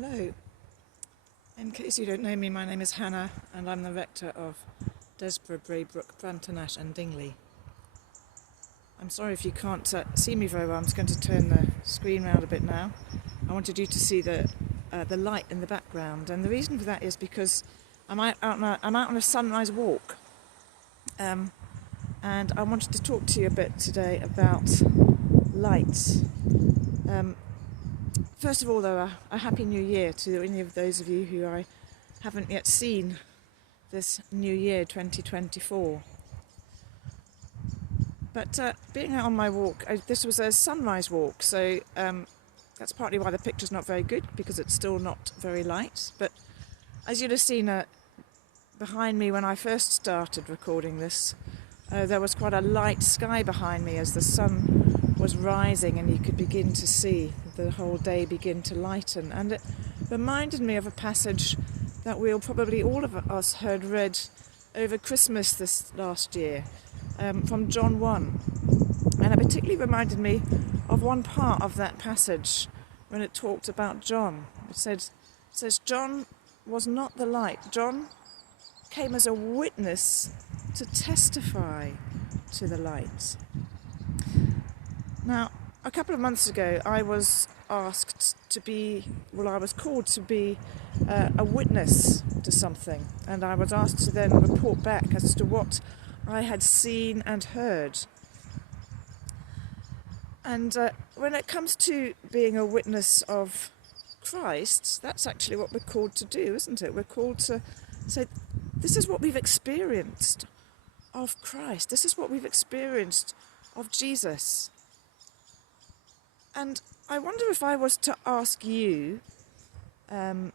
Hello. In case you don't know me, my name is Hannah and I'm the rector of Desborough, Braybrook, Brantonash and Dingley. I'm sorry if you can't see me very well. I'm just going to turn the screen round a bit now. I wanted you to see the light in the background, and the reason for that is because I'm out on a sunrise walk, and I wanted to talk to you a bit today about light. First of all, though, a Happy New Year to any of those of you who I haven't yet seen this new year, 2024. But being out on my walk, this was a sunrise walk, so that's partly why the picture's not very good, because it's still not very light. But as you'd have seen behind me when I first started recording this, there was quite a light sky behind me as the sun was rising, and you could begin to see the whole day begin to lighten. And it reminded me of a passage that we'll probably all of us heard read over Christmas this last year, from John 1. And it particularly reminded me of one part of that passage when it talked about John. It says John was not the light. John came as a witness to testify to the light. Now, a couple of months ago, I was asked to be, I was called to be a witness to something, and I was asked to then report back as to what I had seen and heard. And when it comes to being a witness of Christ, that's actually what we're called to do, isn't it? We're called to say, this is what we've experienced of Christ. This is what we've experienced of Jesus. And I wonder if I was to ask you, as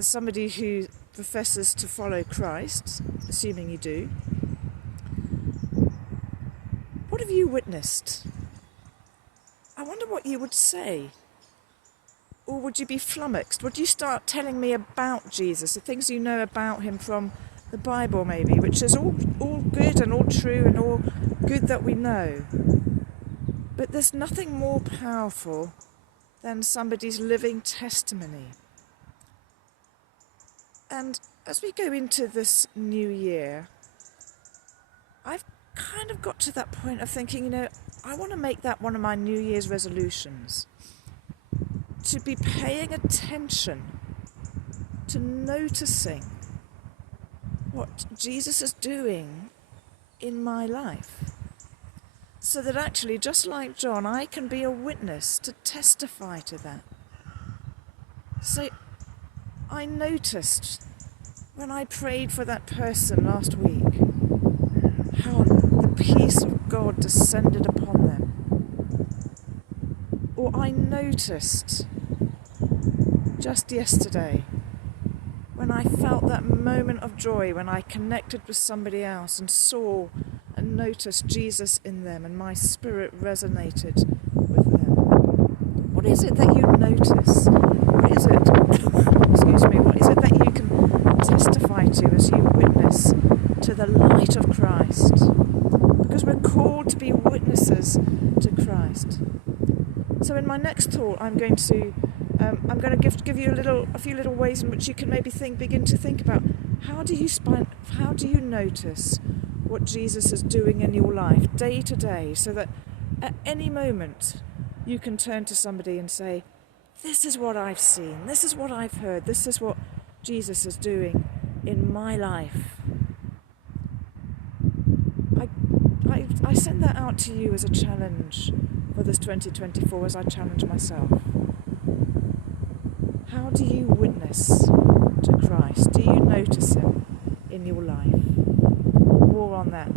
somebody who professes to follow Christ, assuming you do, what have you witnessed? I wonder what you would say. Or would you be flummoxed? Would you start telling me about Jesus, the things you know about him from the Bible maybe, which is all good and all true and all good that we know. But there's nothing more powerful than somebody's living testimony. And as we go into this new year, I've kind of got to that point of thinking, I want to make that one of my New Year's resolutions. To be paying attention, to noticing what Jesus is doing in my life. So that actually, just like John, I can be a witness to testify to that. So I noticed when I prayed for that person last week how the peace of God descended upon them. Or I noticed just yesterday when I felt that moment of joy, when I connected with somebody else and saw and noticed Jesus in them, and my spirit resonated with them. What is it that you notice? What is it, what is it that you can testify to as you witness to the light of Christ? Because we're called to be witnesses to Christ. So in my next talk, I'm going to give you a few little ways in which you can maybe begin to think about how do you notice what Jesus is doing in your life day to day, so that at any moment you can turn to somebody and say, this is what I've seen, this is what I've heard, this is what Jesus is doing in my life. I send that out to you as a challenge for this 2024, as I challenge myself. How do you witness to Christ? Do you notice him in your life? More on that